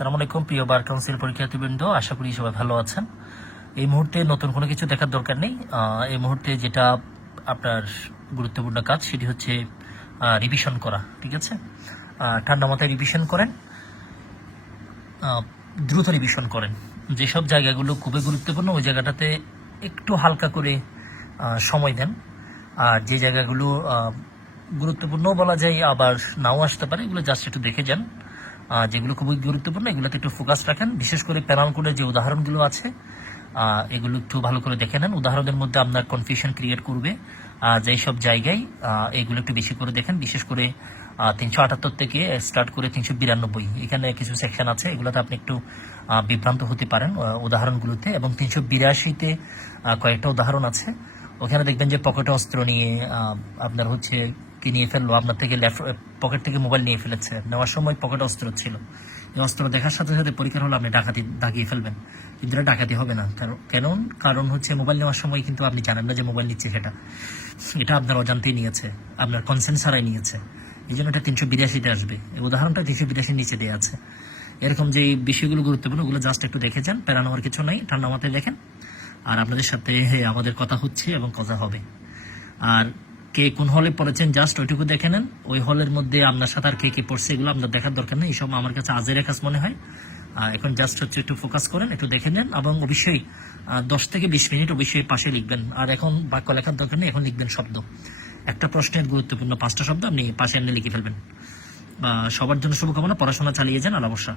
আসসালামু আলাইকুম প্রিয় বার কাউন্সিল পরীক্ষার্থীবৃন্দ, আশা করি সবাই ভালো আছেন। এই মুহূর্তে নতুন কোনো কিছু দেখার দরকার নেই। এই মুহূর্তে যেটা আপনার গুরুত্বপূর্ণ কাজ সেটি হচ্ছে রিভিশন করা। ঠিক আছে, ঠান্ডা মাথায় রিভিশন করেন, দ্রুত রিভিশন করেন। যেসব জায়গাগুলো খুবই গুরুত্বপূর্ণ ওই জায়গাটাতে একটু হালকা করে সময় দেন। আর যে জায়গাগুলো গুরুত্বপূর্ণ বলা যায় আবার নাও আসতে পারে, এগুলো জাস্ট একটু দেখে যান। যেগুলো খুবই গুরুত্বপূর্ণ এগুলোতে একটু ফোকাস রাখেন। বিশেষ করে প্যানেল কোডের যে উদাহরণগুলো আছে এগুলো একটু ভালো করে দেখে নেন। উদাহরণের মধ্যে আপনার কনফিউশন ক্রিয়েট করবে যেই সব জায়গায়, এগুলো একটু বেশি করে দেখেন। বিশেষ করে 378 থেকে স্টার্ট করে 392 এখানে কিছু সেকশন আছে, এগুলোতে আপনি একটু বিভ্রান্ত হতে পারেন উদাহরণগুলোতে। এবং 382-তে কয়েকটা উদাহরণ আছে, ওখানে দেখবেন যে পকেটে অস্ত্র নিয়ে আপনার হচ্ছে কি নিয়ে ফেললো, আপনার থেকে পকেট থেকে মোবাইল নিয়ে ফেলেছে, নেওয়ার সময় পকেটে অস্ত্র ছিল। এই অস্ত্র দেখার সাথে সাথে পরীক্ষার হলে আপনি দাগিয়ে ফেলবেন, কিন্তু এটা ডাকাতি হবে না। কারণ হচ্ছে মোবাইল নেওয়ার সময় কিন্তু আপনি জানেন না যে মোবাইল নিচ্ছে, এটা আপনার অজান্তেই নিয়েছে, আপনার কনসেন্ট ছাড়াই নিয়েছে। এই জন্য এটা 382-তে আসবে। এই উদাহরণটা 382-র নিচে দেওয়া আছে। এরকম যে বিষয়গুলো গুরুত্বপূর্ণ ওগুলো জাস্ট একটু দেখে যান, প্যারা নেওয়ার কিছু নাই, ঠান্ডা মাথায় দেখেন। আর আপনাদের সাথে আমাদের কথা হচ্ছে এবং কথা হবে। আর কে কোন হলে পড়েছেন জাস্ট ওইটুকু দেখে নেন। ওই হলের মধ্যে আপনার সাথে আর কে কে পড়ছে এগুলো আপনার দেখার দরকার নেই। এইসব আমার কাছে আজের কাজ মনে হয়। এখন জাস্ট হচ্ছে একটু ফোকাস করেন, একটু দেখে নেন। এবং অবশ্যই 10 থেকে 20 মিনিট অবশ্যই পাশে লিখবেন। আর এখন বাক্য লেখার দরকার নেই, এখন লিখবেন শব্দ। একটা প্রশ্নের গুরুত্বপূর্ণ 5টা শব্দ আপনি পাশে এনে লিখে ফেলবেন। সবার জন্য শুভকামনা, পড়াশোনা চালিয়ে যান। আল্লাহ ভরসা।